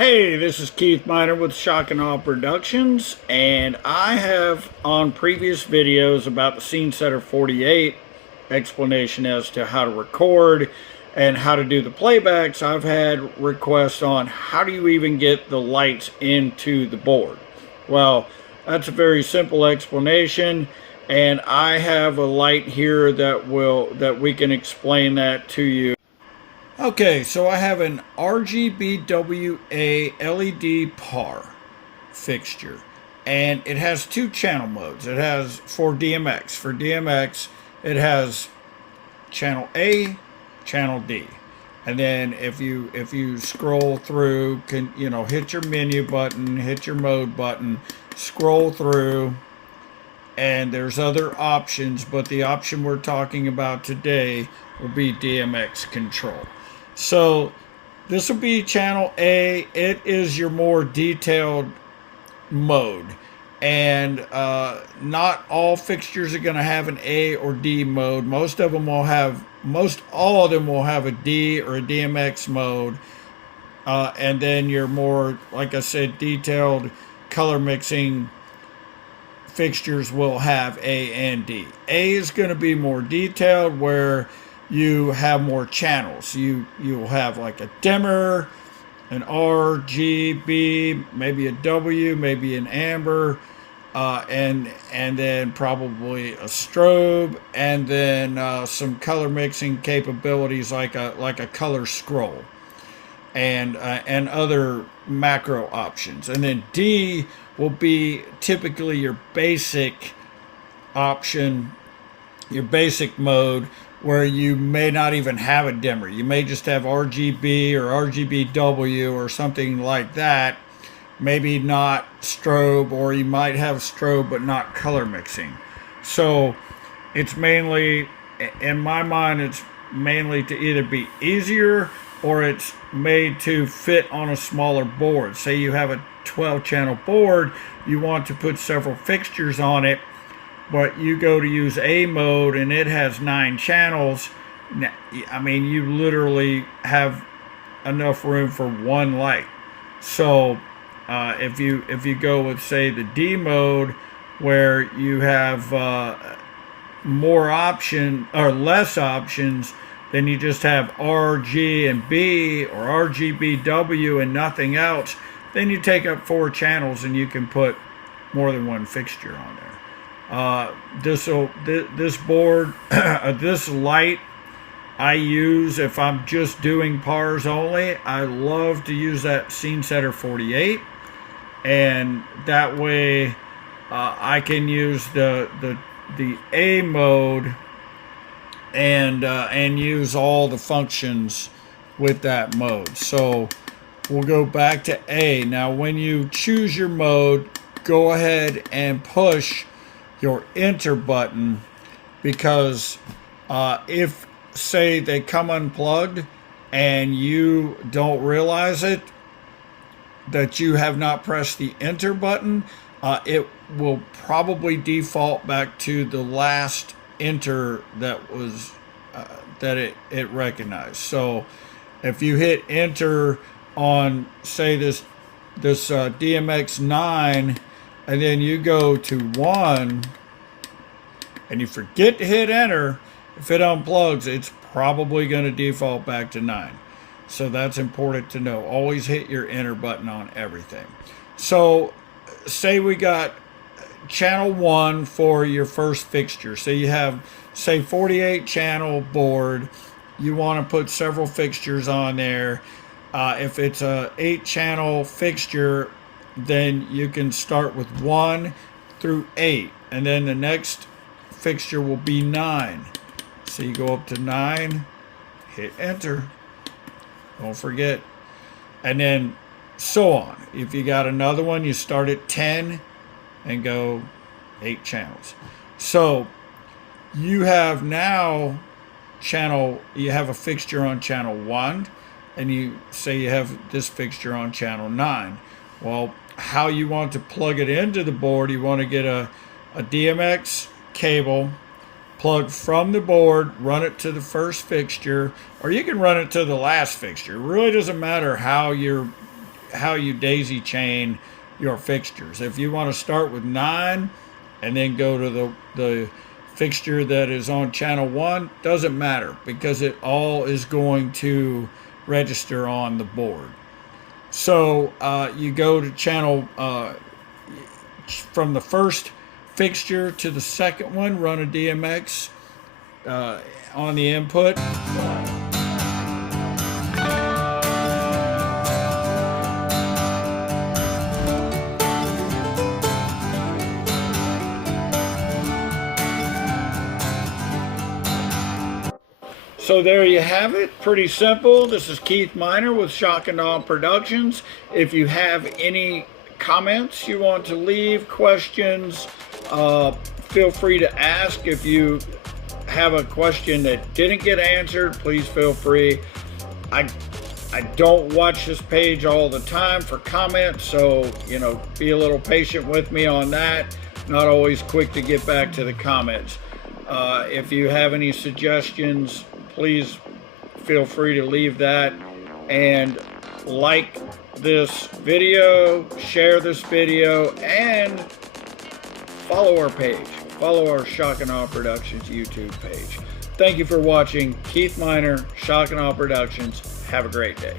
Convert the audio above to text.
Hey, this is Keith Miner with Shock and Awe Productions, and I have on previous videos about the Scene Setter 48 explanation as to how to record and how to do the playbacks. I've had requests on how do you even get the lights into the board. Well, that's a very simple explanation, and I have a light here that we can explain that to you. Okay, so I have an RGBWA LED par fixture, and it has two channel modes. It has for DMX. For DMX, it has channel A, channel D. And then if you scroll through, hit your menu button, hit your mode button, scroll through, and there's other options, but the option we're talking about today will be DMX control. So this will be channel A. It is your more detailed mode, and not all fixtures are going to have an A or D mode. Most all of them will have a D or a DMX mode, and then your more, like I said, detailed color mixing fixtures will have A and D. A is going to be more detailed, where you have more channels. You'll have like a dimmer, an R, G, B, maybe a W, maybe an amber, and then probably a strobe, and then some color mixing capabilities like a color scroll, and other macro options. And then D will be typically your basic option, your basic mode, where you may not even have a dimmer. You may just have RGB or RGBW or something like that. Maybe not strobe, or you might have strobe but not color mixing. So it's mainly, in my mind, it's mainly to either be easier, or it's made to fit on a smaller board. Say you have a 12 channel board, you want to put several fixtures on it, but you go to use A mode and it has 9 channels. I mean, you literally have enough room for one light. So if you go with, say, the D mode, where you have more option or less options, then you just have R, G, and B, or RGBW and nothing else, then you take up 4 channels and you can put more than one fixture on there. This board, this light, I use if I'm just doing pars only. I love to use that Scene Setter 48, and that way I can use the A mode and use all the functions with that mode. So we'll go back to A. Now, when you choose your mode, go ahead and push your enter button, because if, say, they come unplugged and you don't realize it, that you have not pressed the enter button, it will probably default back to the last enter that was that it recognized. So if you hit enter on, say, this DMX 9, and then you go to 1 and you forget to hit enter, if it unplugs, it's probably going to default back to 9. So that's important to know. Always hit your enter button on everything. So say we got channel 1 for your first fixture. So you have, say, 48 channel board. You want to put several fixtures on there. If it's a 8 channel fixture, then you can start with 1 through 8, and then the next fixture will be 9. So you go up to 9, hit enter, don't forget, and then so on. If you got another one, you start at 10 and go 8 channels. So you have now you have a fixture on channel 1, and you say you have this fixture on channel 9. Well, how you want to plug it into the board, you want to get a DMX cable, plug from the board, run it to the first fixture, or you can run it to the last fixture. It really doesn't matter how you're how you daisy chain your fixtures. If you want to start with 9 and then go to the fixture that is on channel 1, doesn't matter, because it all is going to register on the board. So you go to channel from the first fixture to the second one, run a DMX on the input. So there you have it. Pretty simple. This is Keith Miner with Shock and Awe Productions. If you have any comments you want to leave, questions, feel free to ask. If you have a question that didn't get answered, please feel free. I don't watch this page all the time for comments, so be a little patient with me on that. Not always quick to get back to the comments. If you have any suggestions, please feel free to leave that, and like this video, share this video, and follow our page. Follow our Shock and Awe Productions YouTube page. Thank you for watching. Keith Miner, Shock and Awe Productions. Have a great day.